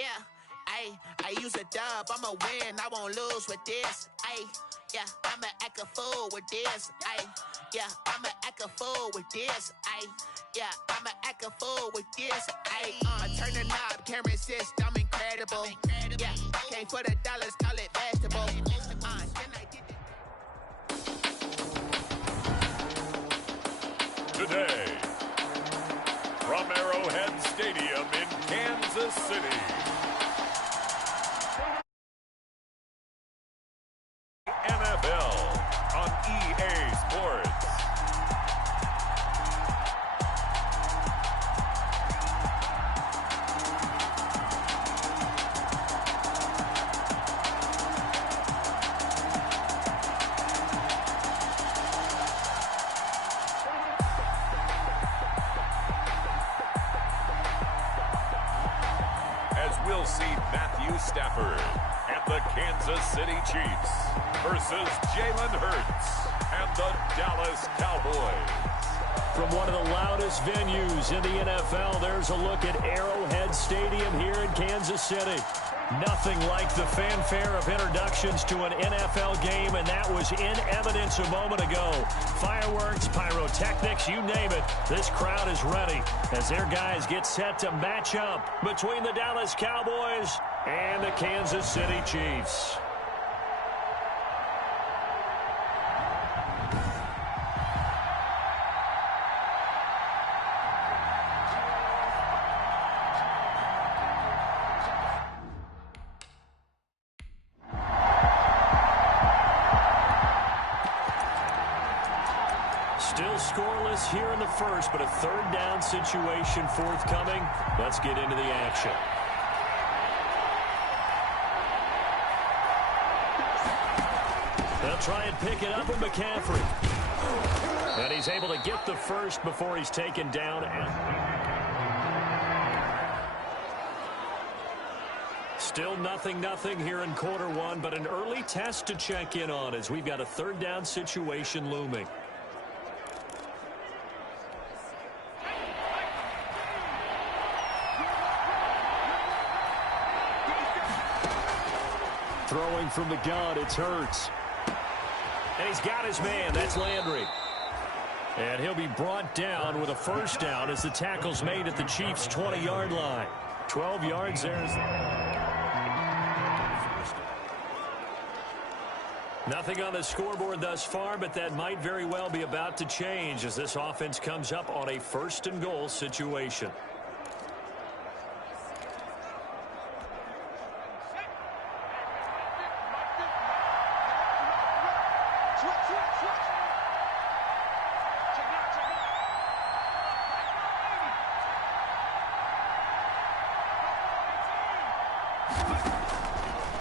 Yeah, I use a dub, I'ma win, I won't lose with this. Yeah, I'ma act a fool with this. Yeah, I'ma act a fool with this. Yeah, I'ma act a fool with this. I turn the knob, can't resist, I'm incredible. Yeah, came for the dollars, call it vegetable. Today, from Arrowhead Stadium in Kansas City, NFL on EA Sports. We'll see Matthew Stafford and the Kansas City Chiefs versus Jalen Hurts and the Dallas Cowboys. From one of the loudest venues in the NFL, there's a look at Arrowhead Stadium here in Kansas City. Nothing like the fanfare of introductions to an NFL game, and that was in evidence a moment ago. Fireworks, pyrotechnics, you name it. This crowd is ready as their guys get set to match up between the Dallas Cowboys and the Kansas City Chiefs. Still scoreless here in the first, but a third down situation forthcoming. Let's get into the action. They'll try and pick it up with McCaffrey. And he's able to get the first before he's taken down. Still nothing here in quarter one, but an early test to check in on as we've got a third down situation looming. Throwing from the gun, it's Hurts. And he's got his man. That's Landry. And he'll be brought down with a first down as the tackle's made at the Chiefs' 20-yard line. 12 yards there. Nothing on the scoreboard thus far, but that might very well be about to change as this offense comes up on a first-and-goal situation.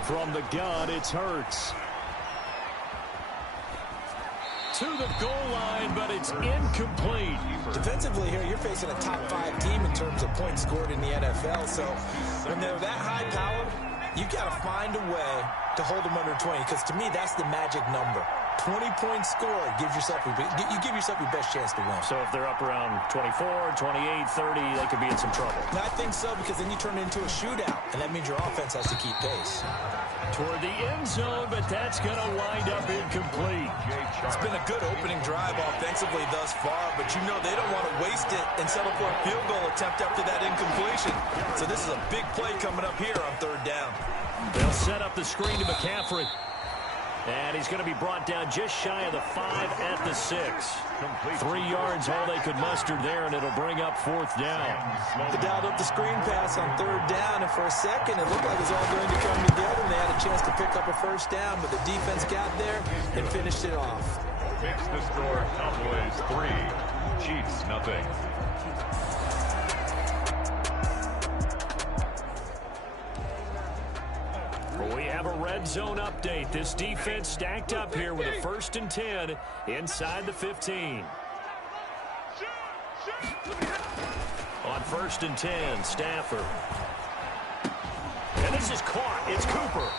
From the gun, it's Hurts. To the goal line, but it's incomplete. Defensively here, you're facing a top-5 team in terms of points scored in the NFL. So when they're that high-powered, you've got to find a way to hold them under 20, because to me, that's the magic number. 20 points scored gives yourself you give yourself your best chance to win. So if they're up around 24, 28, 30, they could be in some trouble. And I think so, because then you turn it into a shootout, and that means your offense has to keep pace. Toward the end zone, but that's going to wind up incomplete. It's been a good opening drive offensively thus far, but you know they don't want to waste it and settle for a field goal attempt after that incompletion. So this is a big play coming up here on third down. They'll set up the screen to McCaffrey. And he's going to be brought down just shy of the 5 at the 6. 3 yards all they could muster there, and it'll bring up fourth down. They dialed up the screen pass on third down, and for a second it looked like it was all going to come together, and they had a chance to pick up a first down, but the defense got there and finished it off. Makes the score Cowboys 3, Chiefs nothing. We have a red zone update. This defense stacked up here with a 1st and 10 inside the 15. On 1st and 10, Stafford. And this is caught. It's Cooper.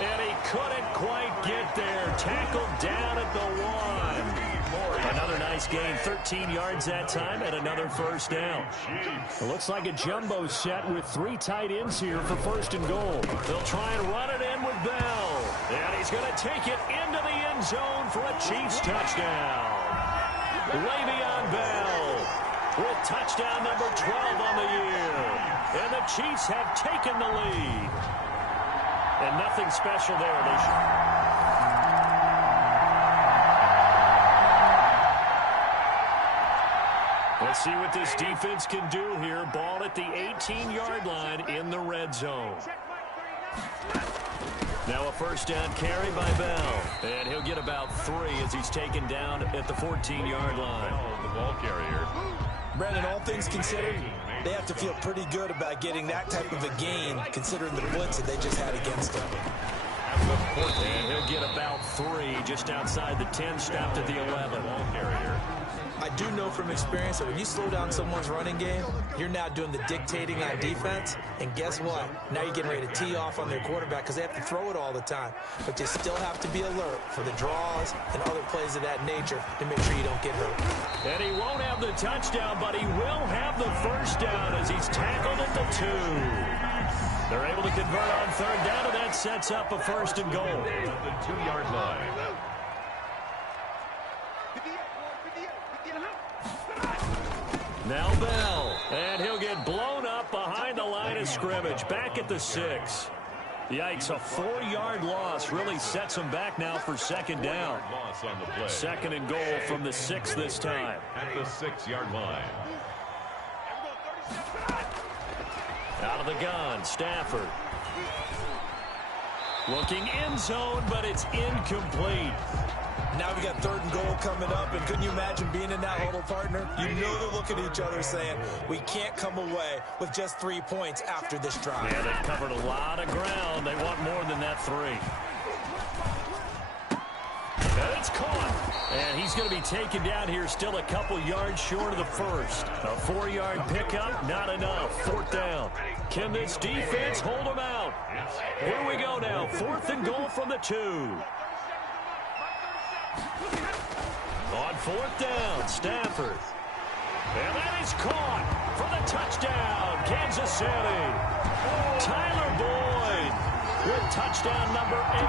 And he couldn't quite get there. Tackled down at the 1. Another nice gain, 13 yards that time, and another first down. It looks like a jumbo set with 3 tight ends here for first and goal. They'll try and run it in with Bell. And he's going to take it into the end zone for a Chiefs touchdown. Le'Veon Bell with touchdown number 12 on the year. And the Chiefs have taken the lead. And nothing special there, Alicia. Let's see what this defense can do here. Ball at the 18-yard line in the red zone. Now a first down carry by Bell. And he'll get about 3 as he's taken down at the 14-yard line. The ball carrier. Brandon, all things considered, they have to feel pretty good about getting that type of a gain considering the blitz that they just had against them. And he'll get about 3 just outside the 10, stopped at the 11. Ball carrier. I do know from experience that when you slow down someone's running game, you're now doing the dictating on defense. And guess what? Now you're getting ready to tee off on their quarterback because they have to throw it all the time. But you still have to be alert for the draws and other plays of that nature to make sure you don't get hurt. And he won't have the touchdown, but he will have the first down as he's tackled at the 2. They're able to convert on third down, and that sets up a first and goal. The 2-yard line. Now Bell, and he'll get blown up behind the line of scrimmage, back at the 6. Yikes, a 4-yard loss really sets him back now for second down. Loss on the play. Second and goal from the 6 this time. At the 6-yard line. Out of the gun, Stafford. Looking end zone, but it's incomplete. Now we got third and goal coming up, and couldn't you imagine being in that huddle, partner? You know they're looking at each other saying, we can't come away with just 3 points after this drive. Yeah, they've covered a lot of ground. They want more than that 3. And it's caught. And he's going to be taken down here, still a couple yards short of the first. A 4-yard pickup, not enough. Fourth down. Can this defense hold them out? Here we go now. 4th and goal from the 2. On 4th down, Stafford. And that is caught for the touchdown, Kansas City. Tyler Boyd with touchdown number 8.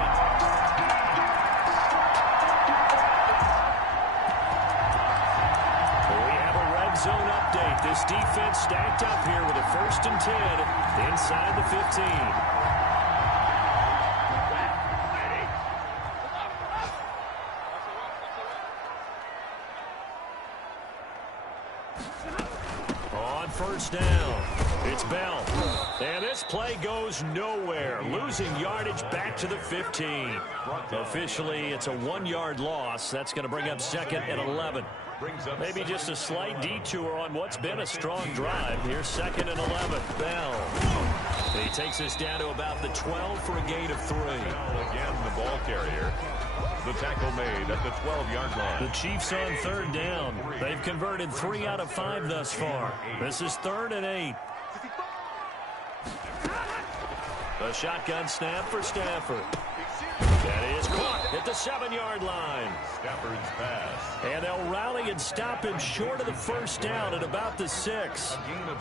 We have a red zone update. This defense stacked up here with a 1st and 10 inside the 15. First down. It's Bell. And this play goes nowhere. Losing yardage back to the 15. Officially, it's a 1-yard loss. That's going to bring up 2nd and 11. Maybe just a slight detour on what's been a strong drive. Here's 2nd and 11. Bell. He takes us down to about the 12 for a gain of 3. Again, the ball carrier. The tackle made at the 12-yard line. The Chiefs on 3rd down. They've converted 3 out of 5 thus far. This is 3rd and 8. A shotgun snap for Stafford. That is caught at the 7-yard line. Stafford's pass. And they'll rally and stop him short of the first down at about the 6.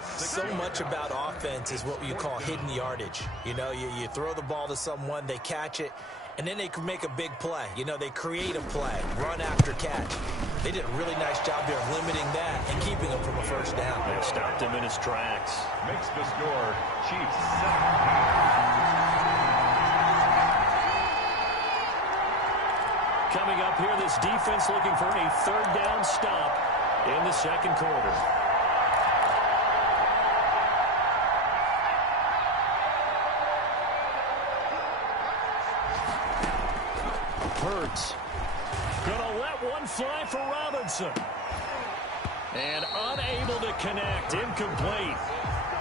So much about offense is what you call hidden yardage. You know, you throw the ball to someone, they catch it, and then they can make a big play. You know, they create a play, run after catch. They did a really nice job here of limiting that and keeping him from a first down. They stopped him in his tracks. Makes the score Chiefs 7. Coming up here, this defense looking for a 3rd down stop in the 2nd quarter. Hurts. Gonna let one fly for Robinson. And unable to connect. Incomplete.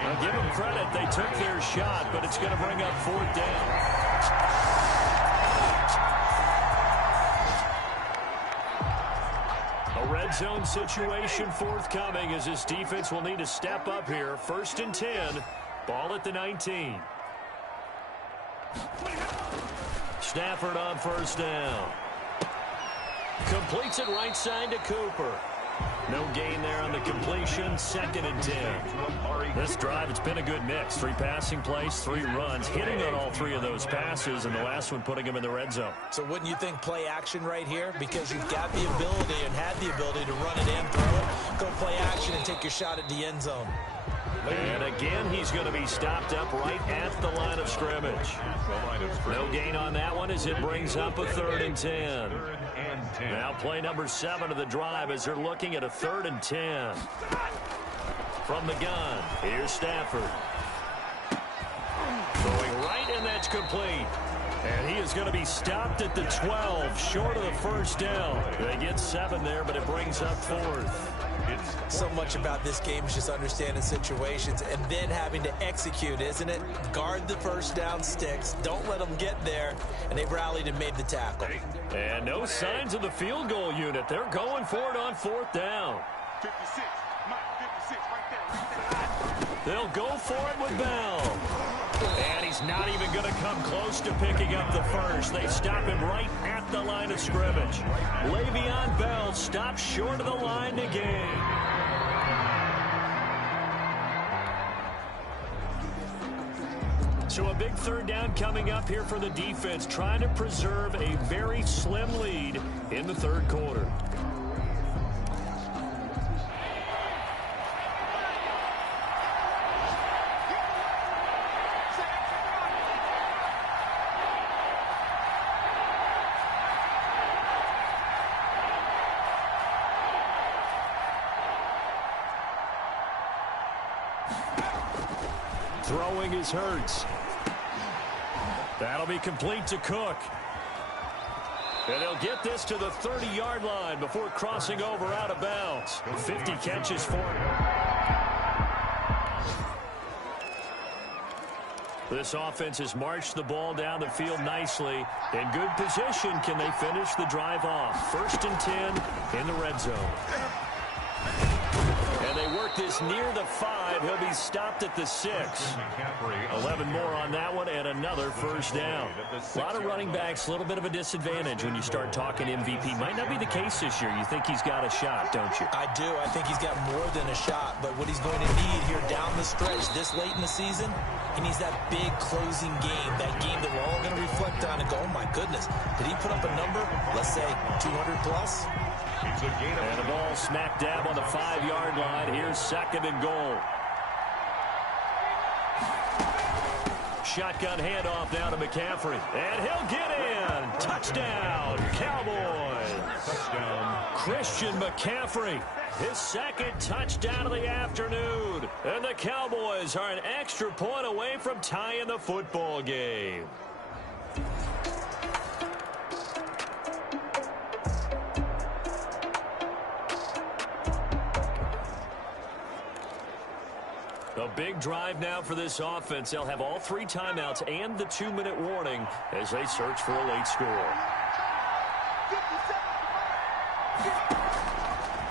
I'll give them credit. They took their shot, but it's going to bring up 4th down. A red zone situation forthcoming as this defense will need to step up here. 1st and 10. Ball at the 19. Stafford on first down. Completes it right side to Cooper. No gain there on the completion. 2nd and 10. This drive, it's been a good mix. 3 passing plays, 3 runs, hitting on all 3 of those passes, and the last one putting him in the red zone. So wouldn't you think play action right here? Because you've got the ability and had the ability to run it in, throw it, go play action, and take your shot at the end zone. And again, he's going to be stopped up right at the line of scrimmage. No gain on that one as it brings up a 3rd and 10. Now play number 7 of the drive as they're looking at a 3rd and 10. From the gun, here's Stafford. Throwing right, and that's complete. And he is going to be stopped at the 12, short of the first down. They get 7 there, but it brings up 4th. So much about this game is just understanding situations and then having to execute, isn't it? Guard the first down sticks. Don't let them get there. And they've rallied and made the tackle. And no signs of the field goal unit. They're going for it on 4th down. 56, Mike, 56, right there. They'll go for it with Bell. And he's not even going to come close to picking up the first. They stop him right at the line of scrimmage. Le'Veon Bell stops short of the line to gain. So a big 3rd down coming up here for the defense, trying to preserve a very slim lead in the 3rd quarter. Throwing is Hurts. That'll be complete to Cook. And they'll get this to the 30-yard line before crossing over out of bounds. 50 catches for him. This offense has marched the ball down the field nicely. In good position, can they finish the drive off? 1st and 10 in the red zone. And they work this near the 5. He'll be stopped at the 6. 11 more on that one and another first down. A lot of running backs, a little bit of a disadvantage when you start talking MVP. Might not be the case this year. You think he's got a shot, don't you? I do. I think he's got more than a shot. But what he's going to need here down the stretch this late in the season, he needs that big closing game, that game that we're all going to reflect on and go, oh, my goodness, did he put up a number, let's say 200 plus? And the ball smack dab on the 5-yard line. Here's 2nd and goal. Shotgun handoff now to McCaffrey. And he'll get in. Touchdown, Cowboys. Touchdown. Christian McCaffrey. His 2nd touchdown of the afternoon. And the Cowboys are an extra point away from tying the football game. A big drive now for this offense. They'll have all 3 timeouts and the 2-minute warning as they search for a late score.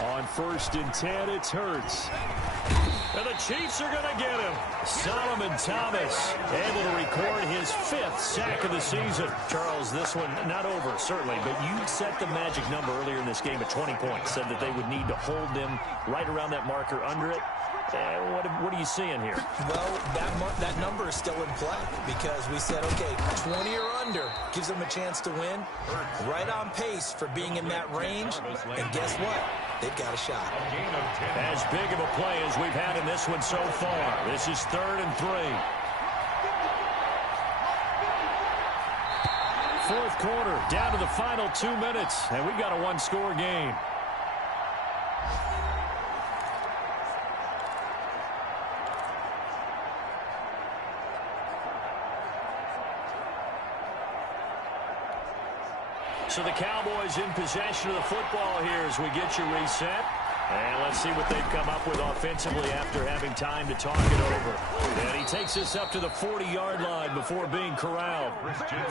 On 1st and 10, it's Hurts. And the Chiefs are going to get him. Solomon Thomas able to record his 5th sack of the season. Charles, this one not over, certainly, but you set the magic number earlier in this game at 20 points. Said that they would need to hold them right around that marker under it. What are you seeing here? Well, that number is still in play because we said, okay, 20 or under gives them a chance to win. Right on pace for being in that range. And guess what? They've got a shot. As big of a play as we've had in this one so far. This is 3rd and 3. 4th quarter, down to the final 2 minutes, and we've got a 1-score game. So the Cowboys in possession of the football here as we get you reset. And let's see what they've come up with offensively after having time to talk it over. And he takes us up to the 40-yard line before being corralled.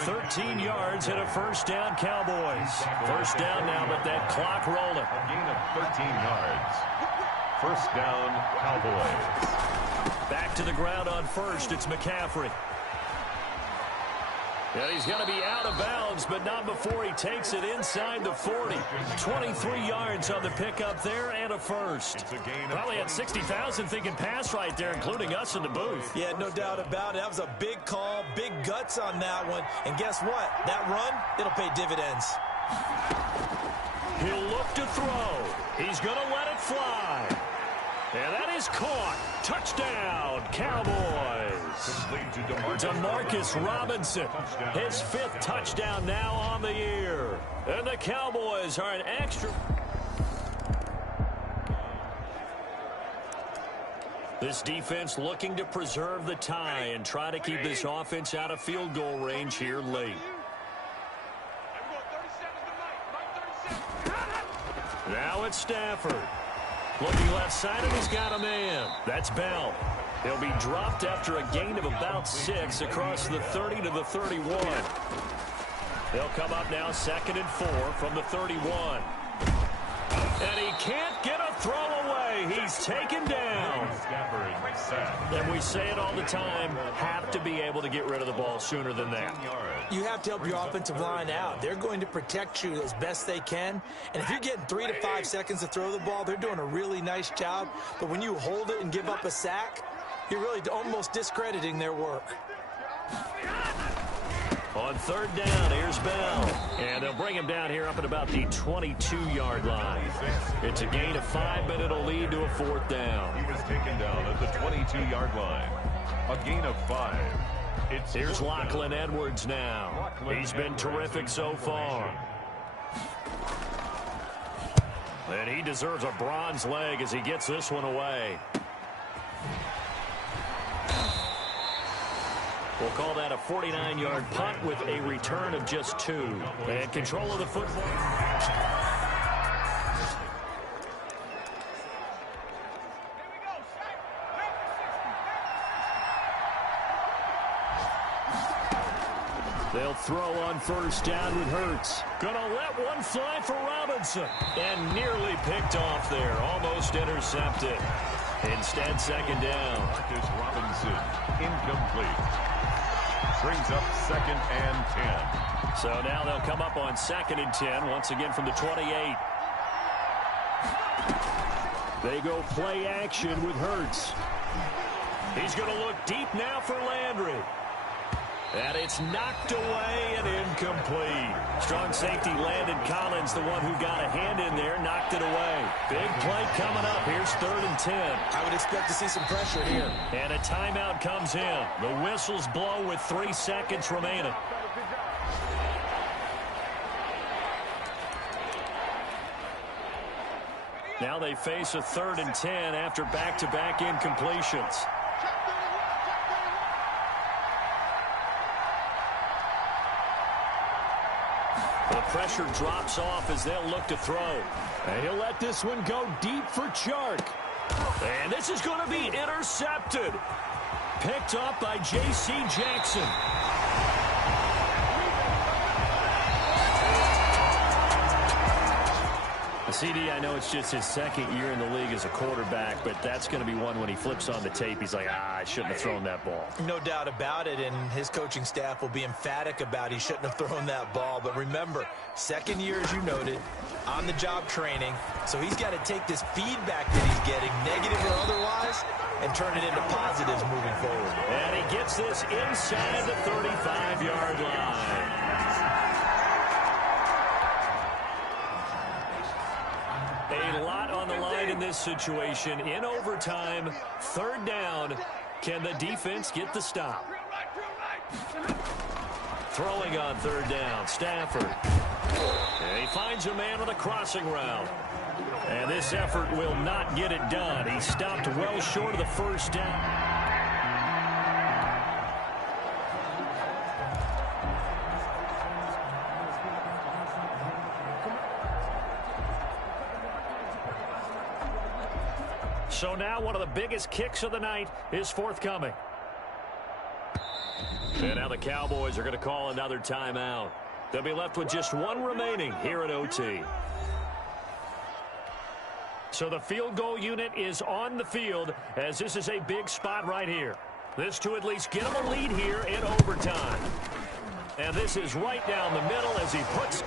13 yards and a first down, Cowboys. First down now, but that clock rolling. A gain of 13 yards. First down, Cowboys. Back to the ground on first. It's McCaffrey. And he's going to be out of bounds, but not before he takes it inside the 40. 23 yards on the pickup there and a first. Probably had 60,000 thinking pass right there, including us in the booth. Yeah, no doubt about it. That was a big call, big guts on that one. And guess what? That run, it'll pay dividends. He'll look to throw. He's going to let it fly. And that is caught. Touchdown, Cowboys. Demarcus Robinson, his 5th touchdown now on the year. And the Cowboys are an extra. This defense looking to preserve the tie and try to keep this offense out of field goal range here late. Now it's Stafford. Looking left side, and he's got a man. That's Bell. He'll be dropped after a gain of about 6 across the 30 to the 31. They'll come up now 2nd and 4 from the 31. And he can't get a throw away. He's taken down. And we say it all the time, have to be able to get rid of the ball sooner than that. You have to help your offensive line out. They're going to protect you as best they can. And if you're getting 3 to 5 seconds to throw the ball, they're doing a really nice job. But when you hold it and give up a sack, you're really almost discrediting their work. On 3rd down, here's Bell. And they'll bring him down here up at about the 22-yard line. It's a gain of 5, but it'll lead to a 4th down. He was taken down at the 22-yard line. A gain of 5. Here's Lachlan Edwards now. He's been terrific so far. And he deserves a bronze leg as he gets this one away. We'll call that a 49-yard punt with a return of just 2. And control of the football. They'll throw on 1st down with Hurts. Gonna let one fly for Robinson. And nearly picked off there. Almost intercepted. Instead, 2nd down. Marcus Robinson, incomplete. Brings up 2nd and 10. So now they'll come up on 2nd and 10, once again from the 28. They go play action with Hurts. He's going to look deep now for Landry. And it's knocked away and incomplete. Strong safety Landon Collins, the one who got a hand in there, knocked it away. Big play coming up. Here's 3rd and 10. I would expect to see some pressure here. And a timeout comes in. The whistles blow with 3 seconds remaining. Now they face a 3rd and 10 after back-to-back incompletions. The pressure drops off as they'll look to throw. And he'll let this one go deep for Chark. And this is going to be intercepted. Picked up by J.C. Jackson. CD, I know it's just his 2nd year in the league as a quarterback, but that's going to be one when he flips on the tape. He's like, I shouldn't have thrown that ball. No doubt about it, and his coaching staff will be emphatic about he shouldn't have thrown that ball. But remember, 2nd year, as you noted, on-the-job training, so he's got to take this feedback that he's getting, negative or otherwise, and turn it into positives moving forward. And he gets this inside the 35-yard line. A lot on the line in this situation. In overtime, 3rd down. Can the defense get the stop? Throwing on 3rd down, Stafford. And he finds a man on a crossing route. And this effort will not get it done. He stopped well short of the 1st down. So now one of the biggest kicks of the night is forthcoming. And now the Cowboys are going to call another timeout. They'll be left with just 1 remaining here at OT. So the field goal unit is on the field as this is a big spot right here. This to at least get them a lead here in overtime. And this is right down the middle as he puts...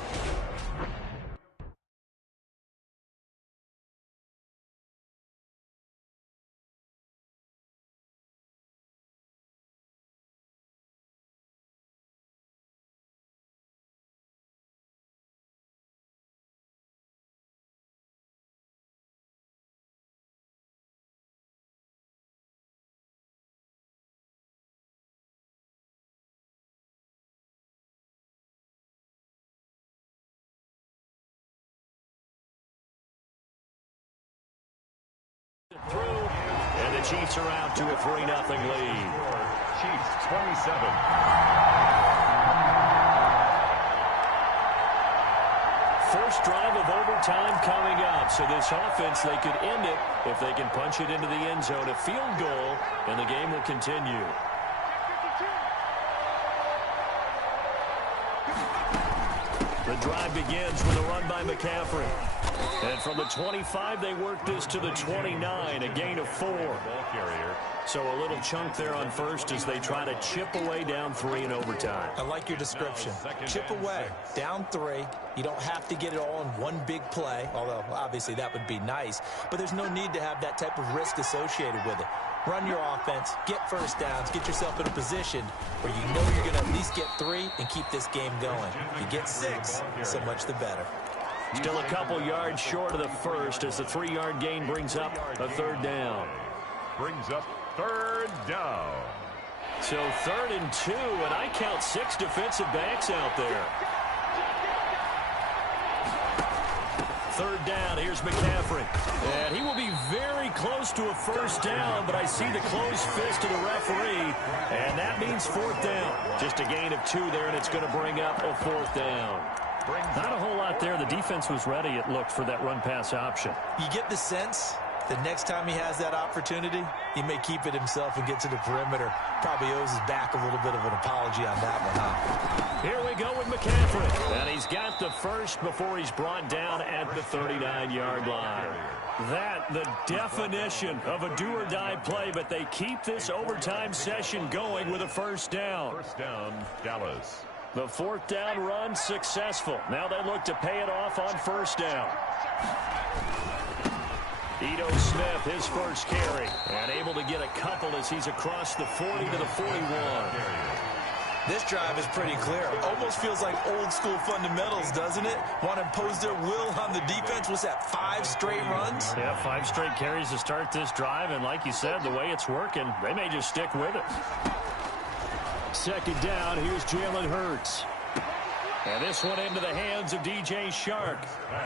through, and the Chiefs are out to a 3-0 lead. Chiefs 27. First drive of overtime coming up, so this offense, they could end it if they can punch it into the end zone. A field goal, and the game will continue. The drive begins with a run by McCaffrey. And from the 25, they work this to the 29, a gain of 4. Ball carrier. So a little chunk there on first as they try to chip away down 3 in overtime. I like your description. Chip away, down 3. You don't have to get it all in one big play, although obviously that would be nice. But there's no need to have that type of risk associated with it. Run your offense, get first downs, get yourself in a position where you know you're going to at least get 3 and keep this game going. If you get 6, so much the better. Still a couple yards short of the first as the 3-yard gain brings up a 3rd down. Brings up 3rd down. So 3rd and 2, and I count 6 defensive backs out there. 3rd down, here's McCaffrey. And he will be very close to a first down, but I see the closed fist of the referee, and that means 4th down. Just a gain of 2 there, and it's going to bring up a 4th down. Not a whole lot there. The defense was ready, it looked, for that run-pass option. You get the sense the next time he has that opportunity, he may keep it himself and get to the perimeter. Probably owes his back a little bit of an apology on that one, huh? Here we go with McCaffrey. And he's got the first before he's brought down at the 39-yard line. That, the definition of a do-or-die play, but they keep this overtime session going with a first down. First down, Dallas. The 4th down run successful. Now they look to pay it off on first down. Ito Smith, his first carry, and able to get a couple as he's across the 40 to the 41. This drive is pretty clear. Almost feels like old-school fundamentals, doesn't it? Want to impose their will on the defense. Was that 5 straight runs? Yeah, 5 straight carries to start this drive, and like you said, the way it's working, they may just stick with it. 2nd down, here's Jalen Hurts. And this one into the hands of DJ Shark.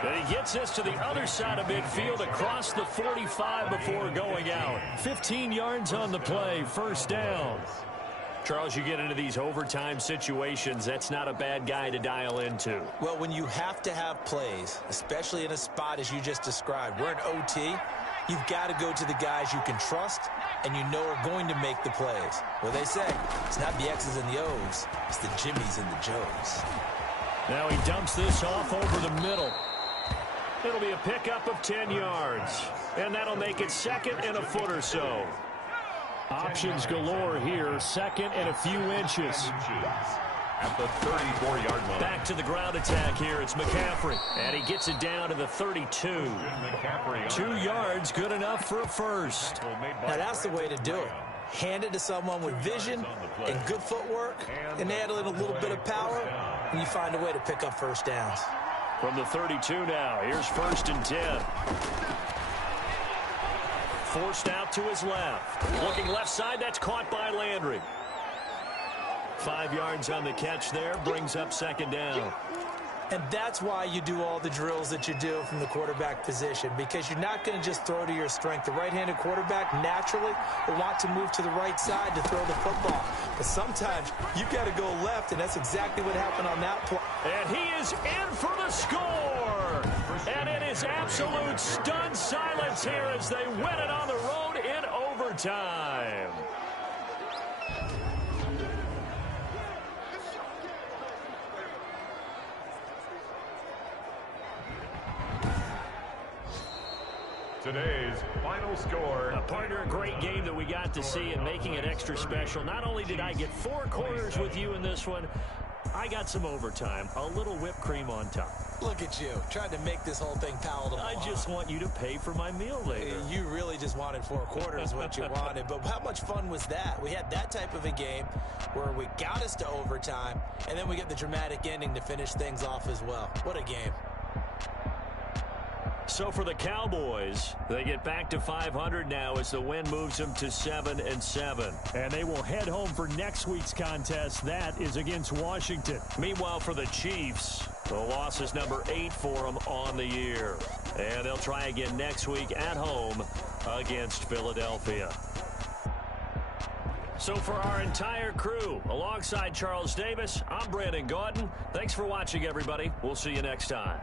And he gets this to the other side of midfield across the 45 before going out. 15 yards on the play, first down. Charles, you get into these overtime situations, that's not a bad guy to dial into. Well, when you have to have plays, especially in a spot as you just described, we're in OT, you've got to go to the guys you can trust and you know are going to make the plays. Well, they say it's not the X's and the O's, it's the Jimmies and the Joes. Now he dumps this off over the middle. It'll be a pickup of 10 yards. And that'll make it 2nd and a foot or so. Options galore here. 2nd and a few inches. At the 34-yard line. Back to the ground attack here. It's McCaffrey. And he gets it down to the 32. 2 yards, good enough for a first. Now that's the way to do it. Hand it to someone with vision and good footwork, and add in a little bit of power, and you find a way to pick up first downs. From the 32 now, here's 1st and 10. Forced out to his left. Looking left side, that's caught by Landry. 5 yards on the catch there, brings up 2nd down. And that's why you do all the drills that you do from the quarterback position, because you're not going to just throw to your strength. The right-handed quarterback naturally will want to move to the right side to throw the football. But sometimes you've got to go left, and that's exactly what happened on that play. And he is in for the score. And it is absolute stunned silence here as they win it on the road in overtime. Today's final score. Partner, a great game that we got to see and making it extra special. Not only did I get 4 quarters with you in this one, I got some overtime, a little whipped cream on top. Look at you, trying to make this whole thing palatable. I just want you to pay for my meal later. You really just wanted 4 quarters what you wanted, but how much fun was that? We had that type of a game where we got us to overtime, and then we get the dramatic ending to finish things off as well. What a game. So for the Cowboys, they get back to 500 now as the win moves them to 7-7. And they will head home for next week's contest. That is against Washington. Meanwhile, for the Chiefs, the loss is number 8 for them on the year. And they'll try again next week at home against Philadelphia. So for our entire crew, alongside Charles Davis, I'm Brandon Gaudin. Thanks for watching, everybody. We'll see you next time.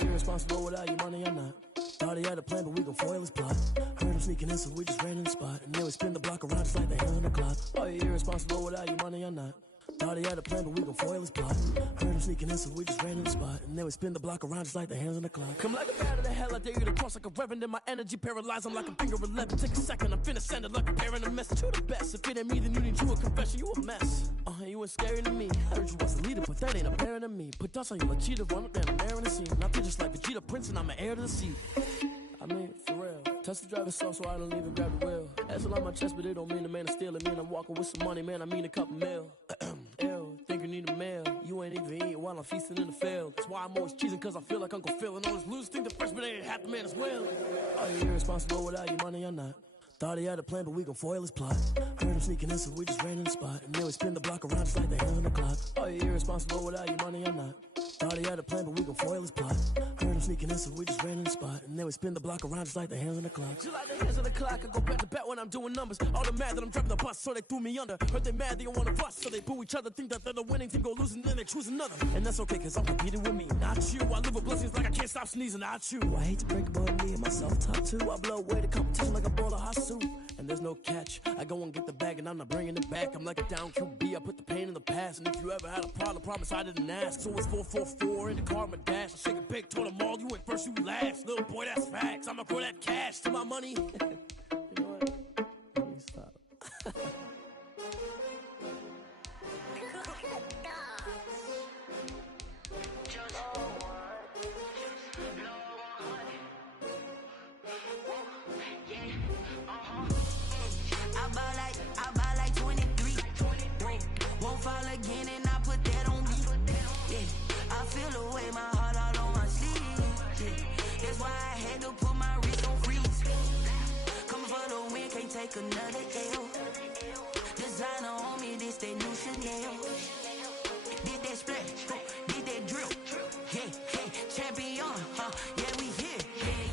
Irresponsible without your money or not. Thought he had a plan, but we gon' foil his plot. Heard him sneaking in, so we just ran in the spot. And then we spin the block around just like the hands on the clock. Are you irresponsible without your money or not? Thought he had a plan, but we gon' foil his plot. Heard him sneaking in, so we just ran in the spot. And then we spin the block around just like the hands on the clock. Come like a bat of the hell, I dare you to cross like a reverend. In my energy paralyzed, I'm like a finger 11. Take a second, I'm finna send it like a parent a message to the best. If it ain't me, then you need you a confession, you a mess. You ain't scary to me. Heard you was the leader, but that ain't apparent to me. Put dust on you like cheetah, run up down, I'm air in the scene. Not just like Vegeta Prince, and I'm an heir to the seat. I mean, for real. Touch the driver's soft, so I don't even grab the wheel. That's all on my chest, but it don't mean the man is stealing. Mean I'm walking with some money, man, I mean a couple mil. Ew, think you need a meal. You ain't even eating while I'm feasting in the field. That's why I'm always cheesing, cause I feel like Uncle Phil. And all this lose think the freshman ain't half the man as well. Are you irresponsible without your money or not? Thought he had a plan, but we gon' foil his plot. Heard him sneaking in, so we just ran in the spot. And then we spin the block around just like the hands on the clock. Are you irresponsible without your money or not? Thought he had a plan, but we gon' foil his plot. Heard him sneaking in, so we just ran in the spot. And then we spin the block around just like the hands on the clock. Just like the hands on the clock, I go back to back when I'm doing numbers. All the mad that I'm driving the bus, so they threw me under. Heard they mad, they don't wanna bust, so they boo each other. Think that they're the winning team, go losing, then they choose another. And that's okay, cause I'm competing with me, not you. I live with blessings like I can't stop sneezing, not you. I hate to break about me and my self-talk too. I blow away the competition like a ball of hot soup. And there's no catch. I go and get the bag and I'm not bringing it back. I'm like a down QB, I put the pain in the past. And if you ever had a problem, promise I didn't ask. So it's 444 in the car, my dash. I shake a big, told them all, you went first, you last. Little boy, that's facts. I'ma grow that cash to my money. You know what? Let me stop. I buy like 23. Won't fall again and I put that on me. Yeah, I feel the way my heart all on my sleeve. Yeah, that's why I had to put my wrist on freeze. Coming for the win, can't take another L. Designer on me, this that new Chanel. Did that splash, did that drill. Yeah, champion, yeah, we here.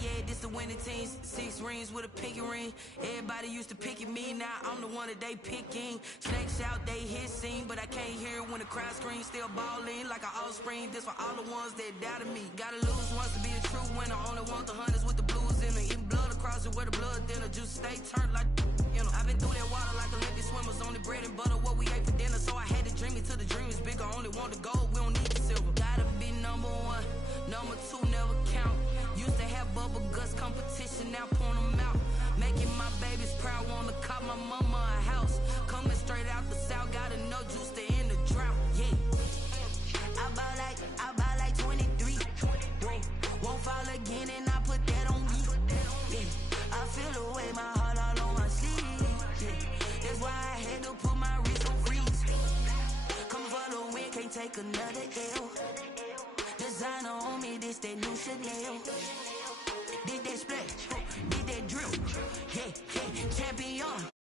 Yeah, this the winning team. 6 rings with a pinky ring. Everybody used to pick at me, now I'm the one that they picking. Snakes out, they hit scene, but I can't hear it when the crowd screams. Still balling like an offspring. This for all the ones that doubted me. Gotta lose once to be a true winner. Only want the hunters with the blues in it. Eating blood across it where the blood dinner. Just stay turned like, you know. I've been through that water like Olympic swimmers. Only bread and butter, what we ate for dinner. So I had to dream it till the dream is bigger. Only want the gold, we don't need the silver. Gotta be number 1, number 2 never count. Used to have bubble guts competition, now point them out. Making my babies proud, wanna cop my mama a house. Coming straight out the south, gotta know juice to end the drought. Yeah, I buy like 23. Won't fall again and I put that on me. Yeah, I feel the way my heart all on my sleeve. Yeah, that's why I had to put my wrist on freeze. Coming for the win, can't take another L. Designer on me, this that new Chanel. Did that splash, did that drill. Yeah, champion.